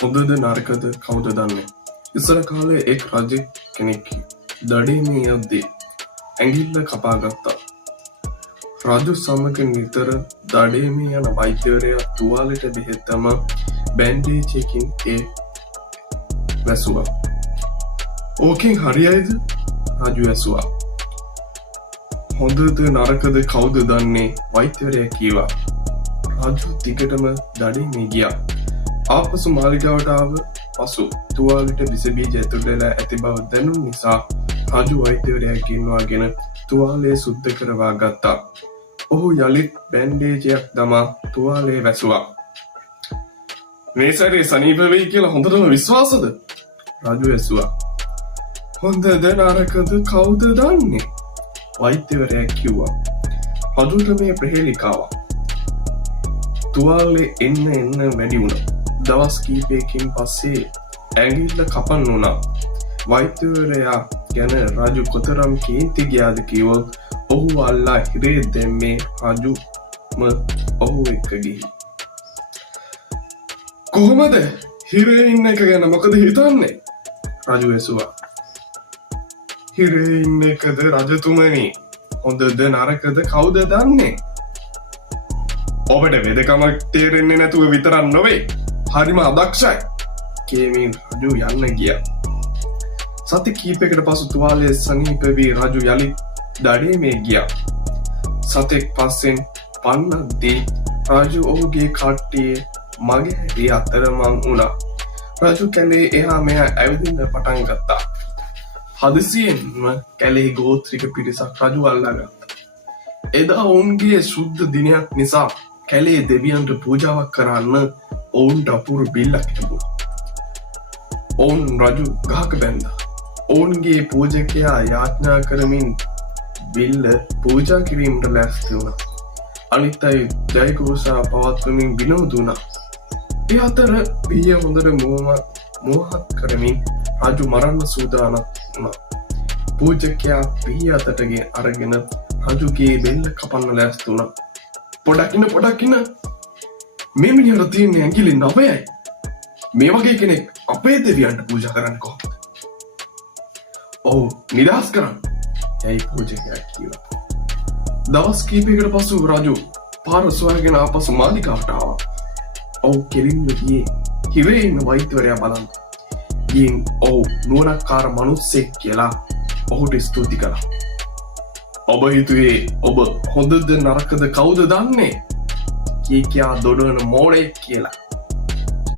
හොඳද නරකද කවුද දන්නේ. ඉස්සර කාලේ එක් රජෙක් කෙනෙක් දඩයමේ යද්දී ඇඟිල්ල කපා ගත්තා. රජු සමග නිතර දඩයමේ යන වෛද්‍යවරයා තුවාලෙට බෙහෙත් බැන්ඩේජයකින් ඒ වැසුවා. ඕකෙන් හරියයිද? රජු ඇසුවා. හොඳද නරකද කවුද දන්නේ වෛද්‍යවරයා කීවා. රජු දිගටම දඩයමේ ගියා. ආපසු මාලිගාවට ආව පසු තුවාලෙට විස බීජ ඇතුළු වෙලා ඇති බව දැනුම් නිසා රජු වෛද්‍යවරයා ගෙන්වාගෙන තුවාලය සුද්ධ කරවා ගත්තා. ඔහු යලිත් බැන්ඩේජයක් දමා තුවාලේ වැසුවා. මේ සැරේ සනීප වෙයි කියලා හොඳටම විශ්වාසද? රජු ඇසුවා. හොඳද නරකද කවුද දන්නේ? වෛද්‍යවරයා කිව්වා. රජුට මේ ප්‍රහේලිකාවක්. තුවාලේ එන්න වැඩි වුණා. දවස් කීපයකින් පස්සේ ඇඟිල්ල කපන්න වුණා. වෛද්‍යවරයා ගැන රජු කොතරම් කේන්ති ගියාද කිව්වොත් ඔහු අල්ලා හිරේ දැම්මේ රජුම ඔහු එක්ක ගිහින්. කොහොමද හිරේ ඉන්න එක ගැන මොකද හිතන්නේ? රජු ඇසුවා. හිරේ ඉන්න එකද රජතුමනි? හොඳද නරකද කවුද දන්නේ? ඔබට වෙදකමක් තේරෙන්නේ නැතුව විතරක් නොවේ, හරිම අදක්ෂයි කියමින් රජු යන්න ගියා. සති කීපයකට පසු තුවාලය සනීප වී රජු යලිත් දඩයමේ ගියා. සතෙක් පස්සෙන් පන්නද්දී රජු ඔහුගේ කට්ටියේ මගේ හැරී අතරමං වුණා. රජු කැලේ එහා මෙහා ඇවිදින්න පටන් ගත්තා. හදිසියෙන්ම කැලේ ගෝත්‍රික පිරිසක් රජු අල්ලාගත්තා. එදා ඔවුන්ගේ ශුද්ධ දිනයක් නිසා කැලේ දෙවියන්ට පූජාවක් කරන්න ඔවුන්ට අපූරු බිල්ලක් ලැබුණා. ඔවුන් රජු ගහක බැන්දා. ඔවුන්ගේ පූජකයා යාඥා කරමින් බිල්ල පූජා කිරීමට ලෑස්ති වුණා. අනිත් අය ජයഘോഷා පවත්වමින් විනෝද වුණා. ඒ අතර පිය හොඳට මෝහත් කරමින් රජු මරන්න සූදානම් වුණා. පූජකයා පිය අතටගෙන අරගෙන රජුගේ බෙල්ල කපන්න ලෑස්ති වුණා. පොඩක් ඉන්න මේ මිනිහට තියෙන ඇඟිලි 9යි. මේ වගේ කෙනෙක් අපේ දෙවියන්ට පූජා කරන්න කොහොමද? ඔව් නිදහස් කරන්න. යයි පූජකයා කිව්වා. දවස් කීපයකට පසු රජු පාර සොයාගෙන ආපසු මාලිගාවට ආවා. ඔව් කෙලින්ම ගියේ හිරේ ඉන්න වෛද්‍යවරයා බලන්න. ගින් ඔව් නුවණක්කාර මිනිස්සෙක් කියලා ඔහුට ස්තුති කළා. ඔබ හිතුවේ ඔබ හොඳද නරකද කවුද දන්නේ? කියා දොඩවන මෝඩෙක් කියලා.